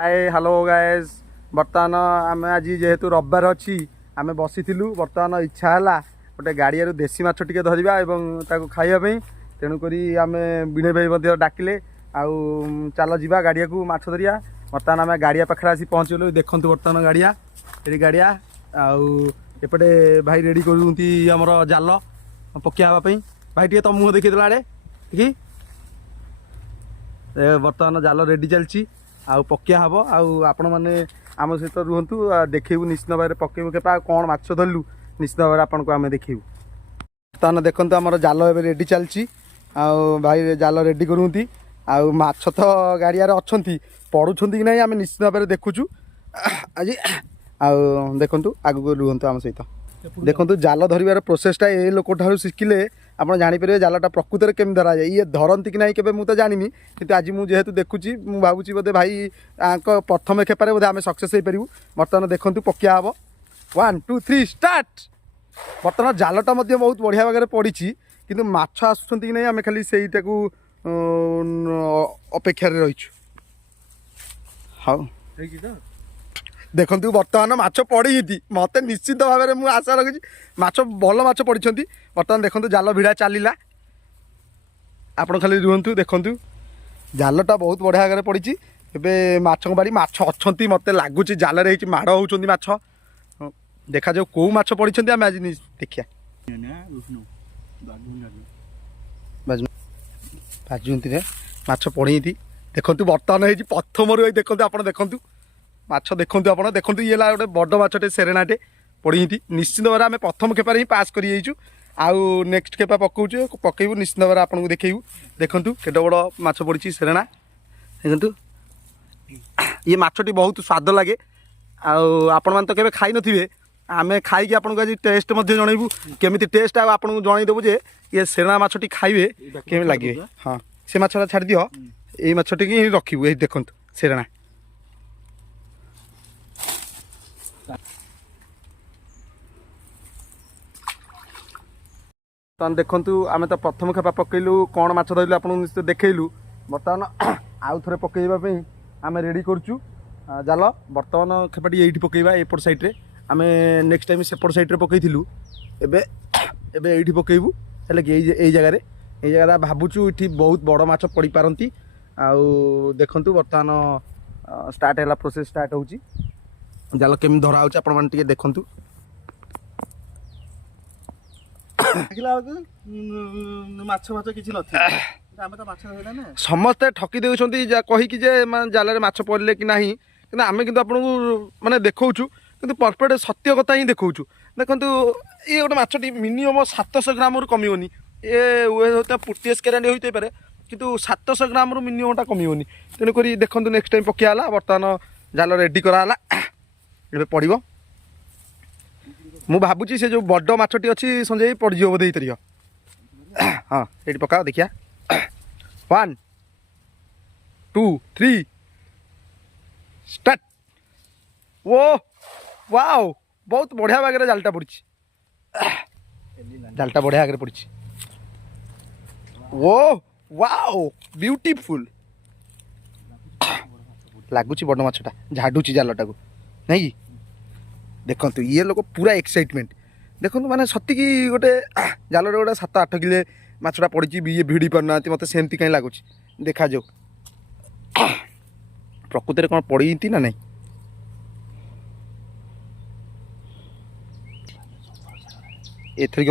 Hi hello guys. बर्तमान आम आज जेहेतु रविवार अच्छी आम बसी बर्तमान इच्छा है गोटे गाड़िया देसी माछ टे धरवा और खावाई तेणुक आम विनय भाई डाकिले आउ चल जा गाड़िया को माछ धरिया। बर्तमान आम गाड़िया पाखे आसी पहुँचलु। देखु बर्तमान गाड़िया ये गाड़िया आउटे भाई रेडी करमर जाल पकाइवाई। भाई टे तो मुँह देखीदेला आड़े कि बर्तमान जाल रेडी चलती आउ पकिया हम आपण मैंने आम सहित रुहतु देखू निश्चित भाव में पकेबू के कौन माछ धरलु निश्चित भाव में आपन को आम देखू। बर्तमान देखो आम जाल ए रेडी चलती भाई जाल रेडी करती आछ तो गाड़िया अच्छा पड़ुंट कि ना आम निश्चित भाव में देखुचु आज देखु आगू रुहतु आम सहित। देखो जाल धरवार प्रोसेसटा ये लोक ठार शिखिले आप जापर जालटा प्रकृत में केमी धरा जाए। ये धरती कि ना के मुझे जानी कि आज मुझे देखुची भावुँ बोधे भाई प्रथम खेपारे बोधे आम सक्सेस हो पारू। बर्तमान देखु पकिया हम 1 2 3 स्टार्ट। बर्तमान जालटा बहुत बढ़िया भाग में पड़ी कि माछ आसुँच कि ना आम खाली से अपेक्षार रहीचु। हाँ देखु बर्तमान माछ पड़ी मत निश्चित भाव में मुझे आशा रखी माछ भल माछ पड़ी। बर्तमान देखो जाल भिड़ा चलला आपण खाली रुहतु देखु जालटा बहुत बढ़िया भाव में पड़ी। एवं माछ बाड़ी माछ अच्छा मत लगुच जाल माड़ होती माछ देखा जाऊ कौ माछ पड़ी आम आज देखिया बाजुंती माछ पड़ी। देखु बर्तमान हो प्रथम देखु आप देखु माछ देखु आप देखु ये गोटे बड़ माछटे सेरेनाटे पड़ी। निश्चित भाव में आम प्रथम खेपार ही पास कर आउ नेक्स्ट खेपा पकाऊँ पकेबू निश्चित भाव में आपको देखू। देखु केटे बड़ माछ पड़ी सेरेना देखु ये माछटी बहुत स्वाद लगे आपण मैंने तो केवे खाई नथिबे आम खाई आपको आज टेस्ट जनइबू केमी टेस्ट आपको जनईदेवु जे ये सेरेना माछटी खाइबे केमी लगे। हाँ से माछटा छाड़ दियो ये माछटी ही रखिबू। ये देखु सेरेना बर्तमान देखु आम तो प्रथम खेपा पकईलु कौन माछ धरलु आपको निश्चित देखलु। बर्तमान आउ थे पकईवाई आम रेडी करुचु जाल। बर्तमान खेपाटी ये पकईवा एपट साइड्रे आम नेक्स्ट टाइम सेपट साइड्रे पकईलु एबे ये पकईबू है कि यही जगह भावुचु ये बहुत बड़ माछ पड़ पारती। आउ देखु बर्तमान स्टार्ट है प्रोसेस स्टार्ट हो जाल केमी धरा हो आप देखु समस्ते ठकी देउछंती कही कि जाल माछ पड़े कि ना कि आम कि आपको माने देखु कि परफेक्ट सत्य कथा ही देखु। देखु ये गोटे माछटी मिनिमम 700 ग्राम कमिवनी ये पुटीएस केरांडी होते पारे कि 700 ग्राम मिनिममटा कमिवनी। तेणुक देखु नेक्स्ट टाइम पकियाला बर्तमान जाल रेडी कराला ए पड़ो मु भावुची से जो बड़ माछटी अच्छी संजय पड़ज बोधे तर। हाँ ये पका देखिया 1 2 3 स्टार्ट। वो वाओ बहुत बढ़िया भाग में जालटा पड़ी जालटा बढ़िया भाग में पड़ी। वो वाओ ब्यूटीफुल लगुच बड़ माछटा झाड़ुची जालटा को नहीं। देखु ये लोग पूरा एक्साइटमेंट देखो माने सती की गोटे जाल गोटे 7-8 किलो माछटा पड़ी ये भिड़ी पारना मत सेमती कहीं लगुच देखा जाऊ प्रकृत में कौन पड़ी ना नहीं। एथरिक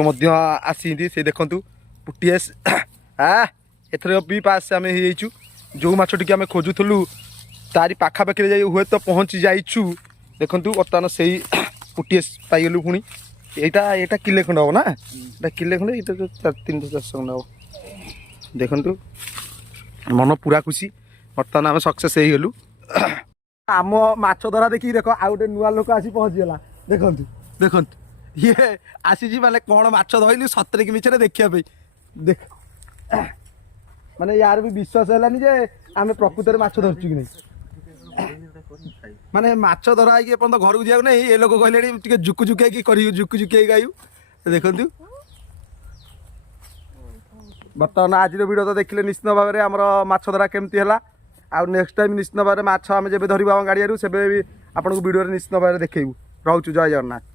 आसी से देखु पुटीएस एथर भी पास आम हो जो माछटी आम खोजुलु तारी पाखापाखि जा हुए तो पहुँची जाइछु। देखु बर्तमान से पुटीएस पाइगलु पुणी यहाँ किले खंड हम ना किले खंड ये 300-400 खंड हम। देखु मन पूरा खुशी बर्तमान आम सक्सेस हो आम माछ धरा देखिए देख आ गए नुआ लोक आसी पहुँचीगला। देखु देखु ये आसी माने कौन माछ धरलु सतरे कि मिछरे देखिए देख माने यार भी विश्वास है जे आम प्रकृत में माछ धरचु कि नहीं माने माछ धरा है घर को जाऊ नहीं ये लोग कहले झुकु झुके झुकु झुके गायु। देखु बर्तमान आज वीडियो तो देखिले निश्चित भाव में आमर माछ धरा केमती है आउ नेक्स्ट टाइम निश्चित भाव में माछ आम जब धरबू आम गाड़िया से भी आपको वीडियो निश्चित भाव में देखू रोचु जय जगन्नाथ।